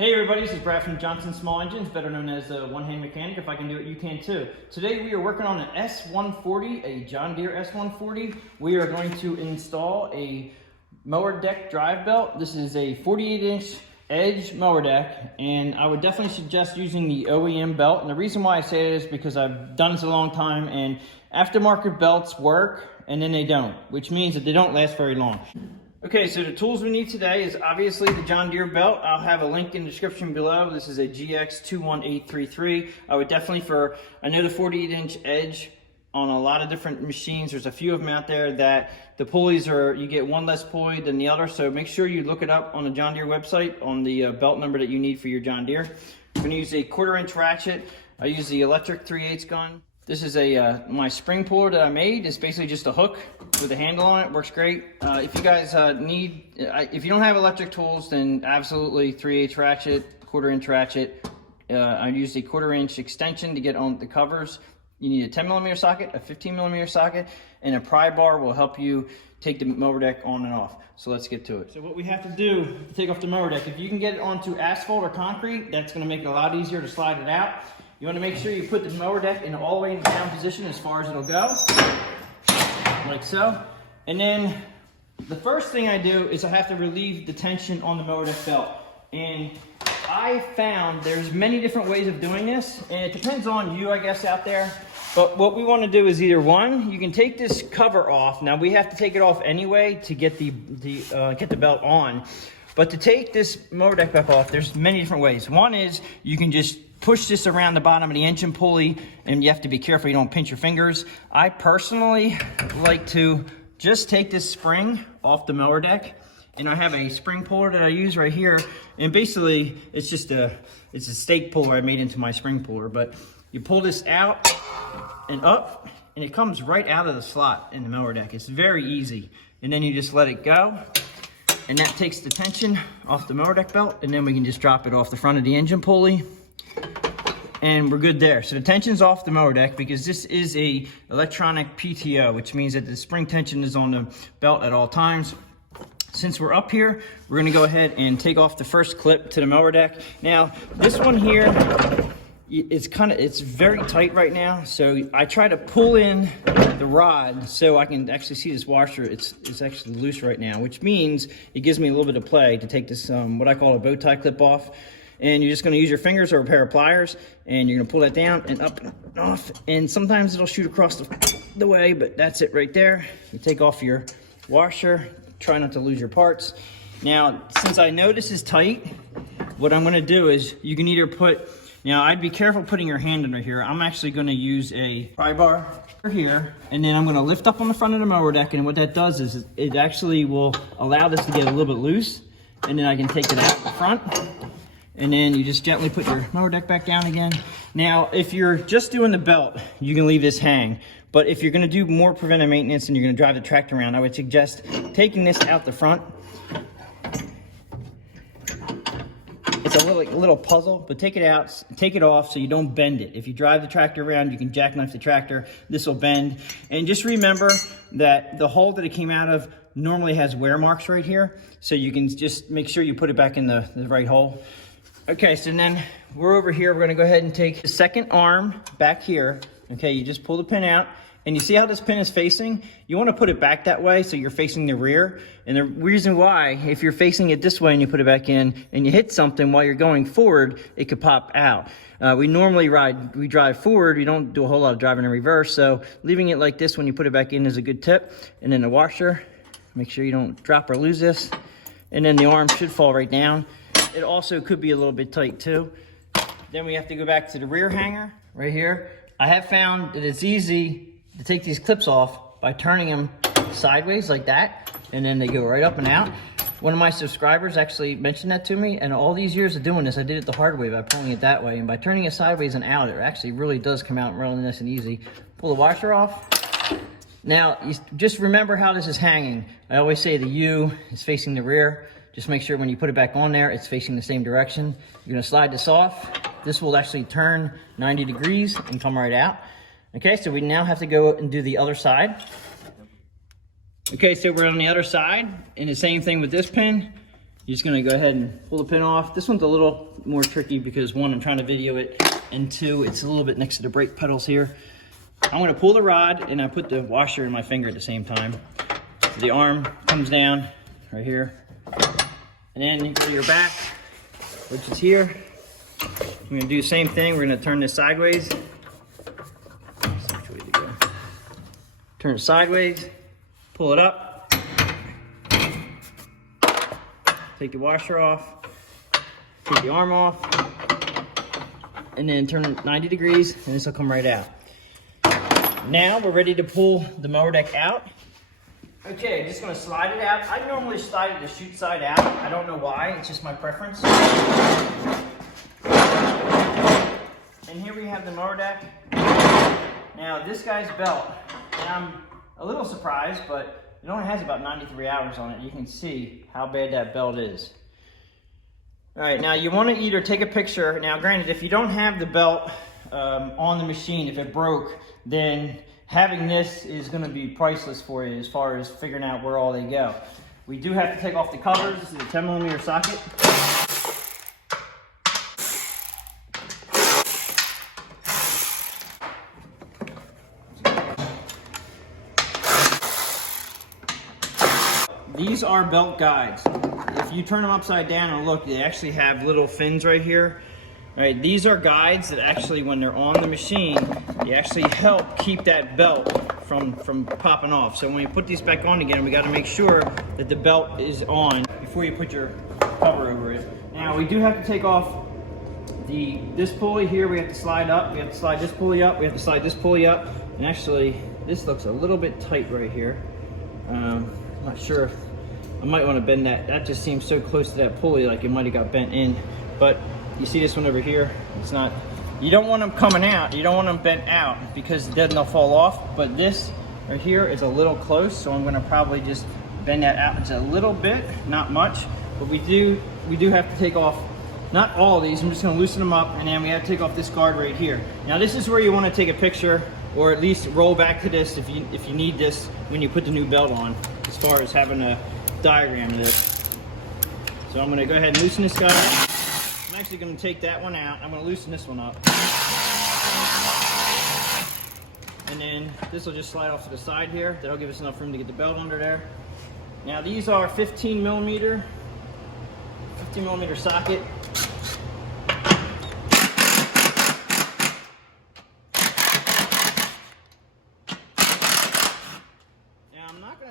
Hey everybody, this is Brad from Johnson Small Engines, better known as the One-Hand Mechanic. If I can do it, you can too. Today we are working on an S140, a John Deere S140. We are going to install a mower deck drive belt. This is a 48-inch edge mower deck, and I would definitely suggest using the OEM belt. And the reason why I say it is because I've done this a long time, and aftermarket belts work, and then they don't, which means that they don't last very long. Okay, so the tools we need today is obviously the John Deere belt. I'll have a link in the description below. This is a GX21833. I would definitely I know the 48-inch edge on a lot of different machines, there's a few of them out there that the pulleys you get one less pulley than the other, so make sure you look it up on the John Deere website on the belt number that you need for your John Deere. I'm going to use a 1/4-inch ratchet. I use the electric 3/8 gun. This is my spring puller that I made. It's basically just a hook with a handle on it. Works great. If you guys if you don't have electric tools, then absolutely 3/8 ratchet, 1/4-inch ratchet. I used a 1/4-inch extension to get on the covers. You need a 10mm socket, a 15mm socket, and a pry bar will help you take the mower deck on and off. So let's get to it. So what we have to do to take off the mower deck, if you can get it onto asphalt or concrete, that's going to make it a lot easier to slide it out. You want to make sure you put the mower deck in all the way down position as far as it'll go, like so. And then the first thing I do is I have to relieve the tension on the mower deck belt. And I found there's many different ways of doing this, and it depends on you, I guess, out there. But what we want to do is either one, you can take this cover off. Now we have to take it off anyway to get the belt on. But to take this mower deck belt off, there's many different ways. One is you can just push this around the bottom of the engine pulley, and you have to be careful you don't pinch your fingers. I personally like to just take this spring off the mower deck, and I have a spring puller that I use right here, and basically it's a stake puller I made into my spring puller. But you pull this out and up, and it comes right out of the slot in the mower deck. It's very easy, and then you just let it go, and that takes the tension off the mower deck belt, and then we can just drop it off the front of the engine pulley, and we're good there. So the tension's off the mower deck because this is a electronic PTO, which means that the spring tension is on the belt at all times. Since we're up here, we're gonna go ahead and take off the first clip to the mower deck. Now, this one here, it's very tight right now, so I try to pull in the rod so I can actually see this washer. It's actually loose right now, which means it gives me a little bit of play to take this, what I call a bow tie clip off. And you're just gonna use your fingers or a pair of pliers, and you're gonna pull that down and up and off. And sometimes it'll shoot across the way, but that's it right there. You take off your washer, try not to lose your parts. Now, since I know this is tight, what I'm gonna do is you can either now I'd be careful putting your hand under here. I'm actually gonna use a pry bar here, and then I'm gonna lift up on the front of the mower deck, and what that does is it actually will allow this to get a little bit loose, and then I can take it out the front. And then you just gently put your mower deck back down again. Now, if you're just doing the belt, you can leave this hang. But if you're gonna do more preventive maintenance and you're gonna drive the tractor around, I would suggest taking this out the front. It's a little puzzle, but take it out, take it off so you don't bend it. If you drive the tractor around, you can jackknife the tractor, this will bend. And just remember that the hole that it came out of normally has wear marks right here. So you can just make sure you put it back in the right hole. Okay, so then we're over here. We're gonna go ahead and take the second arm back here. Okay, you just pull the pin out, and you see how this pin is facing? You wanna put it back that way so you're facing the rear. And the reason why, if you're facing it this way and you put it back in, and you hit something while you're going forward, it could pop out. We normally drive forward. We don't do a whole lot of driving in reverse, so leaving it like this when you put it back in is a good tip. And then the washer, make sure you don't drop or lose this. And then the arm should fall right down. It also could be a little bit tight too. Then we have to go back to the rear hanger right here. I have found that it's easy to take these clips off by turning them sideways like that, and then they go right up and out. One of my subscribers actually mentioned that to me, and all these years of doing this, I did it the hard way by pulling it that way. And by turning it sideways and out, it actually really does come out really nice and easy. Pull the washer off. Now, you just remember how this is hanging. I always say the U is facing the rear. Just make sure when you put it back on there, it's facing the same direction. You're gonna slide this off. This will actually turn 90 degrees and come right out. Okay, so we now have to go and do the other side. Okay, so we're on the other side, and the same thing with this pin. You're just gonna go ahead and pull the pin off. This one's a little more tricky because one, I'm trying to video it, and two, it's a little bit next to the brake pedals here. I'm gonna pull the rod and I put the washer in my finger at the same time. So the arm comes down right here. And then you go to your back, which is here. I'm gonna do the same thing. We're gonna turn this sideways. Turn it sideways, pull it up. Take the washer off, take the arm off, and then turn it 90 degrees, and this will come right out. Now we're ready to pull the mower deck out. Okay, just gonna slide it out. I normally slide it the chute side out. I don't know why, it's just my preference. And here we have the mower deck. Now this guy's belt, and I'm a little surprised, but it only has about 93 hours on it. You can see how bad that belt is. All right, now you want to either take a picture. Now granted, if you don't have the belt on the machine, if it broke, then having this is going to be priceless for you as far as figuring out where all they go. We do have to take off the covers. This is a 10mm socket. These are belt guides. If you turn them upside down and look, they actually have little fins right here. All right, these are guides that actually, when they're on the machine, they actually help keep that belt from popping off. So when you put these back on again, we got to make sure that the belt is on before you put your cover over it. Now we do have to take off this pulley here. We have to slide up. We have to slide this pulley up. We have to slide this pulley up. And actually, this looks a little bit tight right here. I'm not sure if I might want to bend that. That just seems so close to that pulley, like it might have got bent in. But you see this one over here? It's not. You don't want them coming out. You don't want them bent out because then they'll fall off. But this right here is a little close, so I'm going to probably just bend that out just a little bit, not much. But we do have to take off not all of these. I'm just going to loosen them up, and then we have to take off this guard right here. Now this is where you want to take a picture, or at least roll back to this if you need this when you put the new belt on, as far as having a diagram of this. So I'm going to go ahead and loosen this guy up. I'm actually going to take that one out. I'm going to loosen this one up. And then this will just slide off to the side here. That'll give us enough room to get the belt under there. Now these are 15mm socket.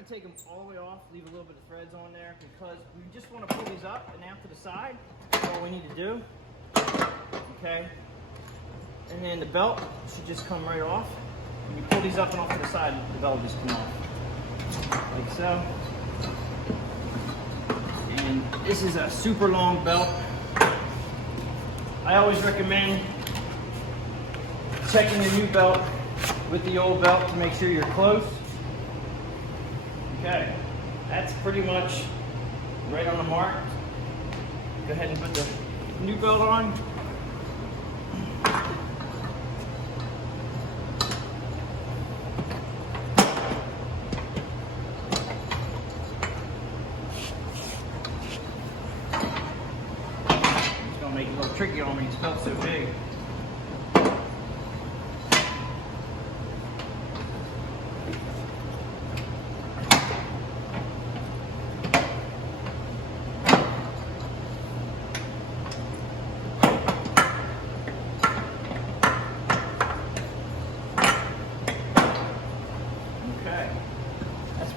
Take them all the way off, leave a little bit of threads on there because we just want to pull these up and out to the side. That's all we need to do. Okay. And then the belt should just come right off. When you pull these up and off to the side, the belt will just come off. Like so. And this is a super long belt. I always recommend checking the new belt with the old belt to make sure you're close. Okay, that's pretty much right on the mark. Go ahead and put the new belt on. It's gonna make it a little tricky on me, it's belt's so big.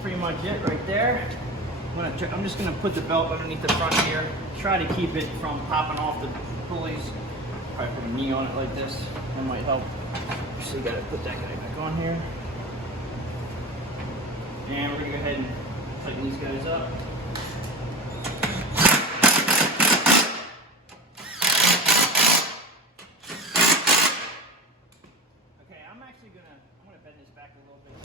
Pretty much it right there. I'm just going to put the belt underneath the front here. Try to keep it from popping off the pulleys. Probably put a knee on it like this. That might help. So you got to put that guy back on here. And we're going to go ahead and tighten these guys up. Okay, I'm going to bend this back a little bit.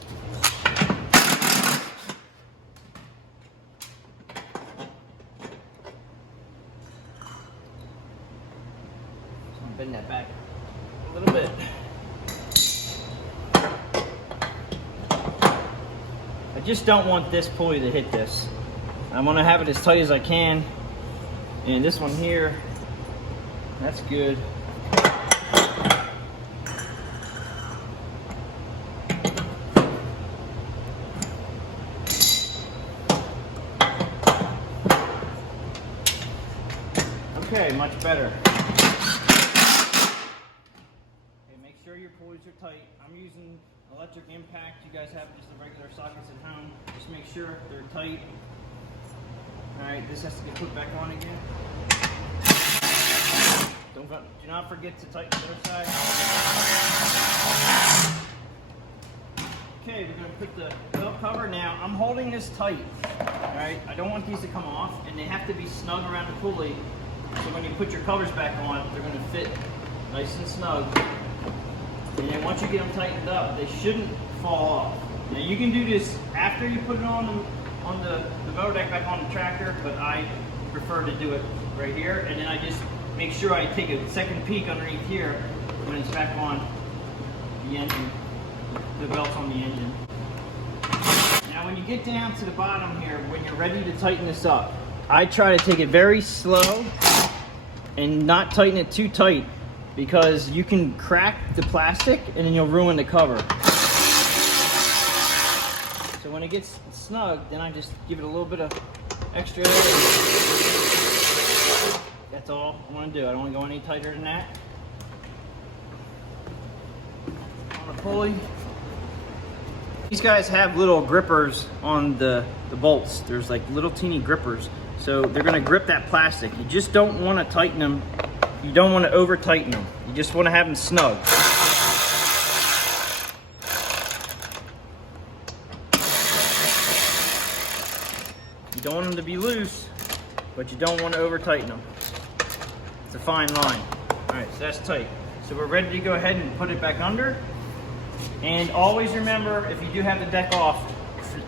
Bend that back a little bit. I just don't want this pulley to hit this. I'm going to have it as tight as I can. And this one here, that's good. Okay, much better. Okay, make sure your pulleys are tight. I'm using electric impact. You guys have just the regular sockets at home. Just make sure they're tight. Alright, this has to get put back on again. Do not forget to tighten the other side. Okay, we're going to put the belt cover. Now, I'm holding this tight. Alright, I don't want these to come off, and they have to be snug around the pulley. So when you put your covers back on, they're going to fit nice and snug. And then once you get them tightened up, they shouldn't fall off. Now you can do this after you put it on the mower deck back on the tractor, but I prefer to do it right here. And then I just make sure I take a second peek underneath here when it's back on the engine, the belt's on the engine. Now when you get down to the bottom here, when you're ready to tighten this up, I try to take it very slow and not tighten it too tight, because you can crack the plastic and then you'll ruin the cover. So when it gets snug, then I just give it a little bit of extra air. That's all I want to do. I don't want to go any tighter than that. On the pulley. These guys have little grippers on the bolts. There's like little teeny grippers. So they're going to grip that plastic. You just don't want to tighten them. You don't want to over tighten them. You just want to have them snug. You don't want them to be loose, but you don't want to over tighten them. It's a fine line. Alright, so that's tight. So we're ready to go ahead and put it back under. And always remember, if you do have the deck off,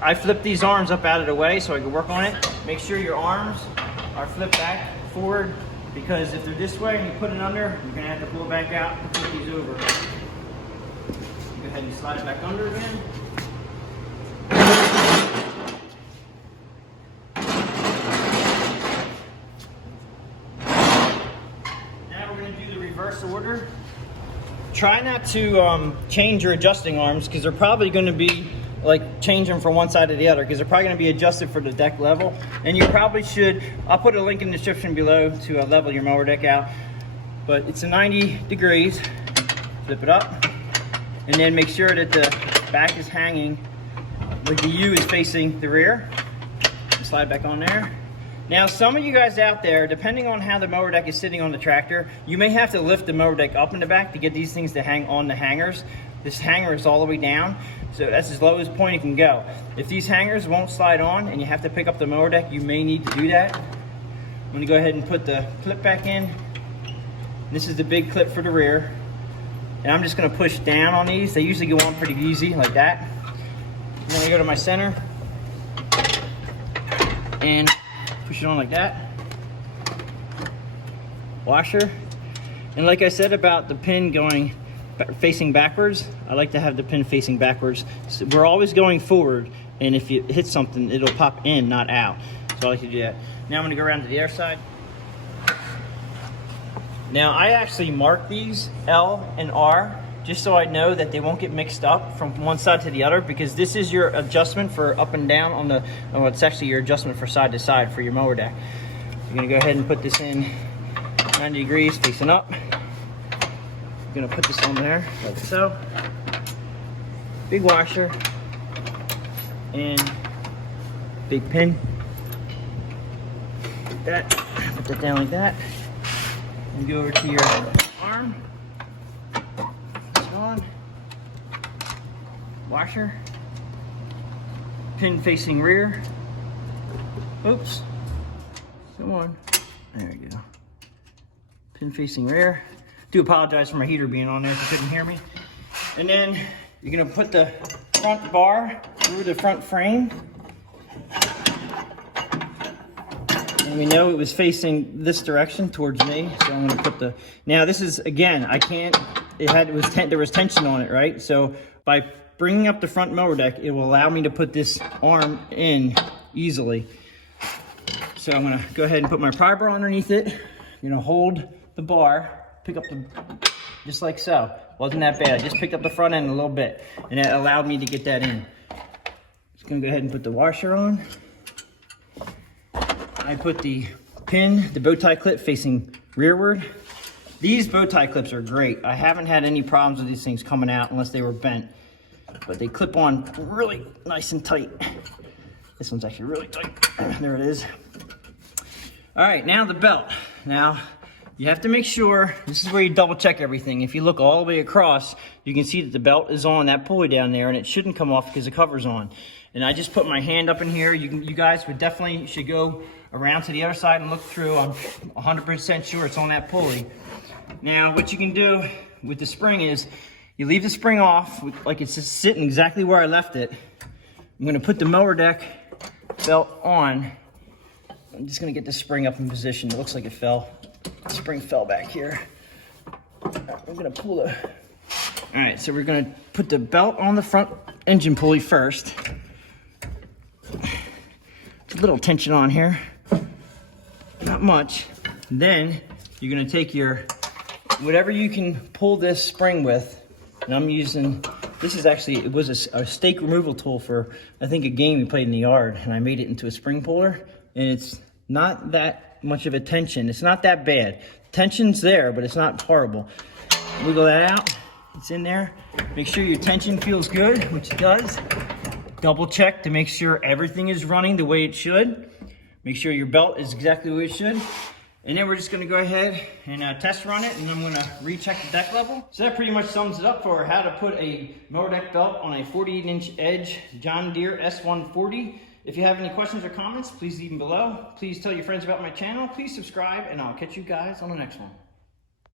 I flip these arms up out of the way so I can work on it. Make sure your arms are flipped back, forward, because if they're this way and you put it under, you're gonna have to pull it back out and flip these over. Go ahead and slide it back under again. Now we're gonna do the reverse order. Try not to change your adjusting arms, because they're probably gonna be like change them from one side to the other, because they're probably going to be adjusted for the deck level. And you probably should, I'll put a link in the description below to level your mower deck out, but it's a 90 degrees. Flip it up and then make sure that the back is hanging, like the U is facing the rear. Slide back on there. Now some of you guys out there, depending on how the mower deck is sitting on the tractor, you may have to lift the mower deck up in the back to get these things to hang on the hangers. This hanger is all the way down, so that's as low as point it can go. If these hangers won't slide on and you have to pick up the mower deck, you may need to do that. I'm going to go ahead and put the clip back in. This is the big clip for the rear. And I'm just going to push down on these. They usually go on pretty easy, like that. I'm going to go to my center and push it on like that. Washer. And like I said about the pin going facing backwards, I like to have the pin facing backwards. So we're always going forward, and if you hit something, it'll pop in, not out. So I like to do that. Now I'm going to go around to the other side. Now I actually mark these L and R just so I know that they won't get mixed up from one side to the other, because this is your adjustment for up and down on the, well, it's actually your adjustment for side to side for your mower deck. You're going to go ahead and put this in 90 degrees facing up. I'm gonna put this on there like so. Big washer and big pin. Like that. Put that down like that. And go over to your arm. It's on. Washer. Pin facing rear. Oops. Come on. There we go. Pin facing rear. Do apologize for my heater being on there if you couldn't hear me. And then you're gonna put the front bar through the front frame. And we know it was facing this direction towards me, so I'm gonna put the, now this is, again, I can't, there was tension on it, right? So by bringing up the front mower deck, it will allow me to put this arm in easily. So I'm gonna go ahead and put my pry bar underneath it. I'm gonna hold the bar, pick up the, just like so. Wasn't that bad. I just picked up the front end a little bit, and it allowed me to get that in. Just gonna go ahead and put the washer on. I put the pin, the bow tie clip facing rearward. These bow tie clips are great. I haven't had any problems with these things coming out unless they were bent, but they clip on really nice and tight. This one's actually really tight. There it is. All right, now the belt. Now, you have to make sure, this is where you double check everything. If you look all the way across, you can see that the belt is on that pulley down there, and it shouldn't come off because the cover's on. And I just put my hand up in here. You guys would definitely should go around to the other side and look through. I'm 100% sure it's on that pulley. Now, what you can do with the spring is, you leave the spring off, like it's just sitting exactly where I left it. I'm gonna put the mower deck belt on. I'm just gonna get the spring up in position. It looks like it fell. The spring fell back here. I'm gonna pull the, all right, so we're gonna put the belt on the front engine pulley first. A little tension on here, not much. Then you're gonna take your, whatever you can pull this spring with, and I'm using, this is actually, it was a stake removal tool for, I think, a game we played in the yard, and I made it into a spring puller, and it's not that much of a tension. It's not that bad. Tension's there, but it's not horrible. Wiggle that out, it's in there. Make sure your tension feels good, which it does. Double check to make sure everything is running the way it should. Make sure your belt is exactly the way it should. And then we're just gonna go ahead and test run it, and I'm gonna recheck the deck level. So that pretty much sums it up for how to put a mower deck belt on a 48-inch edge John Deere S140. If you have any questions or comments, please leave them below. Please tell your friends about my channel. Please subscribe, and I'll catch you guys on the next one.